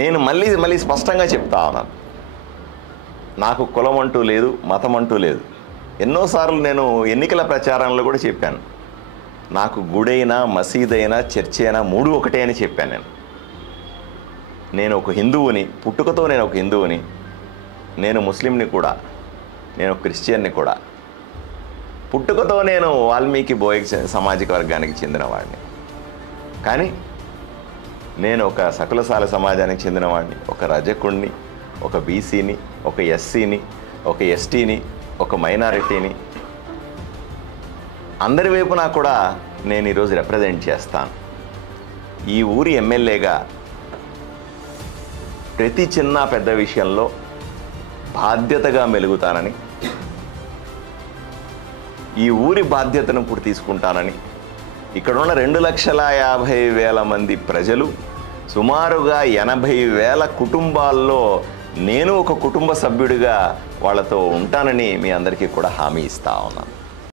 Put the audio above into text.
నేను మళ్ళీ మళ్ళీ స్పష్టంగా చెప్తా ఉన్నాను, నాకు కులం అంటూ లేదు, మతం అంటూ లేదు. ఎన్నోసార్లు నేను ఎన్నికల ప్రచారంలో కూడా చెప్పాను, నాకు గుడైనా మసీదైనా చర్చి అయినా మూడు ఒకటే అని చెప్పాను. నేను ఒక హిందువుని, పుట్టుకతో నేను ఒక హిందువుని, నేను ముస్లింని కూడా, నేను క్రిస్టియన్ని కూడా. పుట్టుకతో నేను వాల్మీకి బోయక్ సామాజిక వర్గానికి చెందినవాడిని. కానీ నేను ఒక సకులసాల సమాజానికి చెందినవాడిని, ఒక రజకుణ్ణి, ఒక బీసీని, ఒక ఎస్సీని, ఒక ఎస్టీని, ఒక మైనారిటీని, అందరి వైపున కూడా నేను ఈరోజు రిప్రజెంట్ చేస్తాను. ఈ ఊరి ఎమ్మెల్యేగా ప్రతి చిన్న పెద్ద విషయంలో బాధ్యతగా మెలుగుతానని, ఈ ఊరి బాధ్యతను కూడా తీసుకుంటానని, ఇక్కడున్న 2,50,000 మంది ప్రజలు, సుమారుగా 80,000 కుటుంబాల్లో నేను ఒక కుటుంబ సభ్యుడిగా వాళ్ళతో ఉంటానని మీ అందరికీ కూడా హామీ ఇస్తా ఉన్నాను.